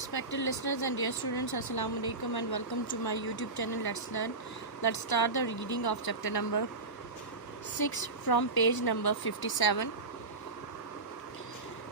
Respected listeners and dear students, Assalamu alaikum and welcome to my YouTube channel. Let's learn. Let's start the reading of chapter number 6 from page number 57.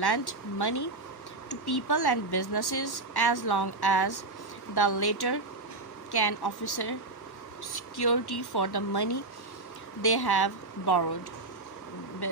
lend money to people and businesses as long as the latter can offer security for the money they have borrowed.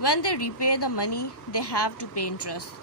When they repay the money, they have to pay interest.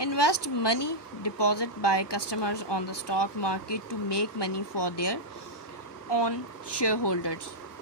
Invest money deposit by customers on the stock market to make money for their own shareholders,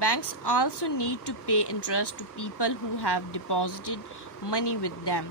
Banks also need to pay interest to people who have deposited money with them.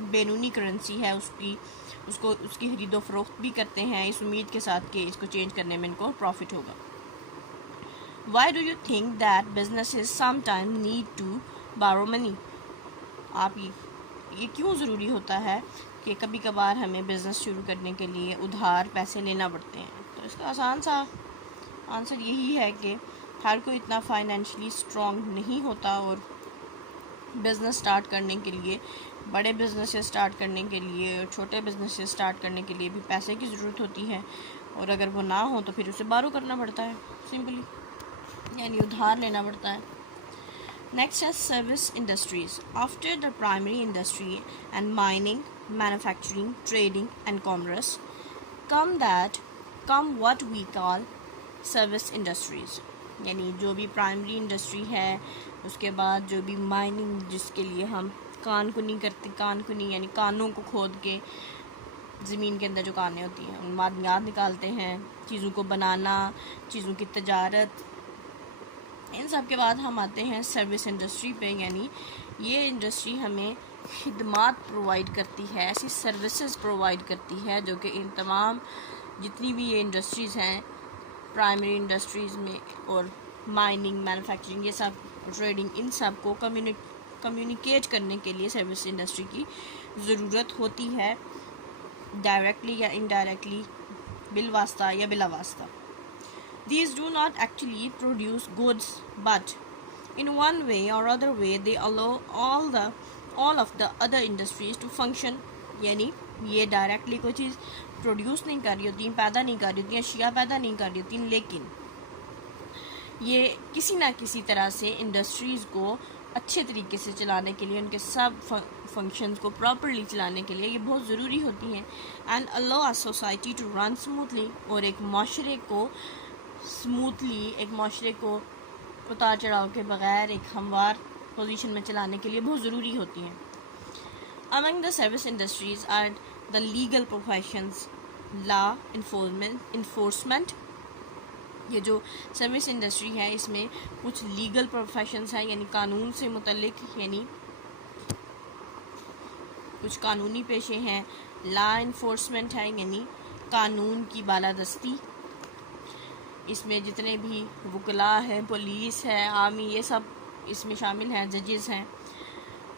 بیرونی currency ہے اس کی خرید و فروخت بھی کرتے ہیں اس امید کے ساتھ کہ اس کو چینج کرنے میں ان کو پروفٹ ہوگا. Why do you think that businesses sometimes need to borrow money? آپ یہ کیوں ضروری ہوتا ہے کہ کبھی کبھار ہمیں بزنس شروع کرنے کے لیے ادھار پیسے لینا پڑتے ہیں؟ تو اس کا آسان سا آنسر یہی ہے کہ ہر کوئی اتنا فائنینشلی اسٹرانگ نہیں ہوتا اور بزنس سٹارٹ کرنے کے لیے بڑے بزنس سٹارٹ کرنے کے لیے اور چھوٹے بزنس سٹارٹ کرنے کے لیے بھی پیسے کی ضرورت ہوتی ہے اور اگر وہ نہ ہو تو پھر اسے بارو کرنا پڑتا ہے سمپلی یعنی ادھار لینا پڑتا ہے. Next is service industries. After the primary industry and mining, manufacturing, trading and commerce come what we call service industries. یعنی جو بھی پرائمری انڈسٹری ہے اس کے بعد جو بھی مائننگ جس کے لیے ہم کان کنی یعنی کانوں کو کھود کے زمین کے اندر جو کانیں ہوتی ہیں ان معدنیات نکالتے ہیں, چیزوں کو بنانا, چیزوں کی تجارت, ان سب کے بعد ہم آتے ہیں سروس انڈسٹری پہ. یعنی یہ انڈسٹری ہمیں خدمات پرووائڈ کرتی ہے, ایسی سروسز پرووائڈ کرتی ہے جو کہ ان تمام جتنی بھی یہ انڈسٹریز ہیں پرائمری انڈسٹریز میں اور مائننگ, مینوفیکچرنگ, یہ سب ٹریڈنگ, ان سب کو کمیونیکیٹ کرنے کے لیے سروس انڈسٹری کی ضرورت ہوتی ہے, ڈائریکٹلی یا انڈائریکٹلی, بالواسطہ یا بلا واسطہ. These do not actually produce goods, but in one way or other way they allow all of the other industries to function. یعنی یہ ڈائریکٹلی کوئی چیز پروڈیوس نہیں کر رہی ہوتی, پیدا نہیں کر رہی ہوتی, اشیاء پیدا نہیں کر رہی ہوتی, لیکن یہ کسی نہ کسی طرح سے انڈسٹریز کو اچھے طریقے سے چلانے کے لیے, ان کے سب فنکشنز کو پراپرلی چلانے کے لیے یہ بہت ضروری ہوتی ہیں. And allow a society to run smoothly. اور ایک معاشرے کو اتار چڑھاؤ کے بغیر ایک ہموار پوزیشن میں چلانے کے لیے بہت ضروری ہوتی ہیں. Among the service industries are the legal professions, law enforcement. یہ جو سروس انڈسٹری ہے اس میں کچھ لیگل پروفیشنز ہیں یعنی قانون سے متعلق, یعنی کچھ قانونی پیشے ہیں. لا انفورسمنٹ ہے یعنی قانون کی بالادستی, اس میں جتنے بھی وکلاء ہیں, پولیس ہے, آرمی, یہ سب اس میں شامل ہیں, ججز ہیں,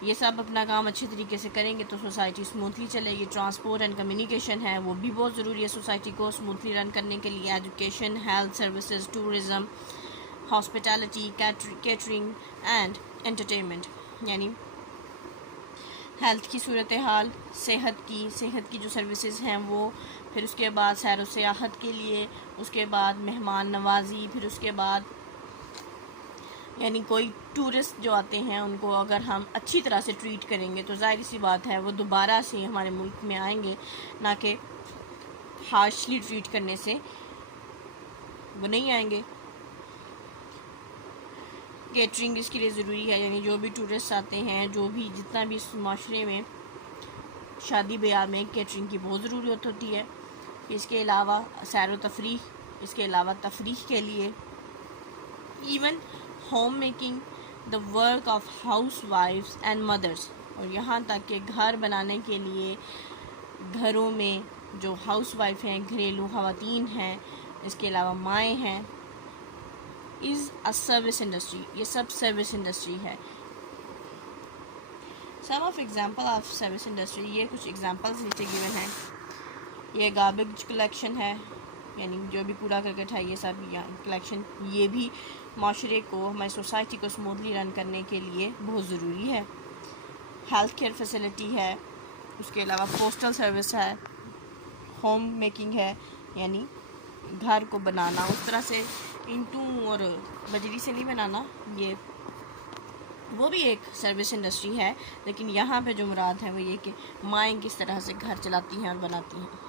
یہ سب اپنا کام اچھے طریقے سے کریں گے تو سوسائٹی اسموتھلی چلے گی. ٹرانسپورٹ اینڈ کمیونیکیشن ہے, وہ بھی بہت ضروری ہے سوسائٹی کو اسموتھلی رن کرنے کے لیے. Education, health services, tourism, hospitality, catering and entertainment. یعنی ہیلتھ کی صورتحال, صحت کی جو سروسز ہیں وہ, پھر اس کے بعد سیر و سیاحت کے لیے, اس کے بعد مہمان نوازی, پھر اس کے بعد یعنی کوئی ٹورسٹ جو آتے ہیں ان کو اگر ہم اچھی طرح سے ٹریٹ کریں گے تو ظاہر سی بات ہے وہ دوبارہ سے ہمارے ملک میں آئیں گے, نہ کہ ہارشلی ٹریٹ کرنے سے وہ نہیں آئیں گے. کیٹرنگ اس کے لیے ضروری ہے, یعنی جو بھی ٹورسٹ آتے ہیں, جو بھی جتنا بھی اس معاشرے میں شادی بیاہ میں کیٹرنگ کی بہت ضرورت ہوتی ہے. اس کے علاوہ سیر و تفریح, اس کے علاوہ تفریح کے لیے even home making, the work of house wives and مدرس, اور یہاں تک کہ گھر بنانے کے لیے گھروں میں جو ہاؤس وائف ہیں, گھریلو خواتین ہیں, اس کے علاوہ مائیں ہیں, از اے سروس انڈسٹری. یہ سب سروس انڈسٹری ہے. Some of example of service industry, یہ کچھ ایگزامپلس نیچے گیون ہیں. یہ گاربیج کلیکشن ہے, یعنی جو بھی کوڑا کرکٹ ہے یہ سب کلیکشن, یہ بھی معاشرے کو, ہماری سوسائٹی کو اسموتھلی رن کرنے کے لیے بہت ضروری ہے. ہیلتھ کیئر فیسلٹی ہے, اس کے علاوہ پوسٹل سروس ہے, ہوم میکنگ ہے یعنی گھر کو بنانا, اس طرح سے اینٹوں اور بجری سے نہیں بنانا, یہ وہ بھی ایک سروس انڈسٹری ہے. لیکن یہاں پہ جو مراد ہے وہ یہ کہ مائیں کس طرح سے گھر چلاتی ہیں اور بناتی ہیں.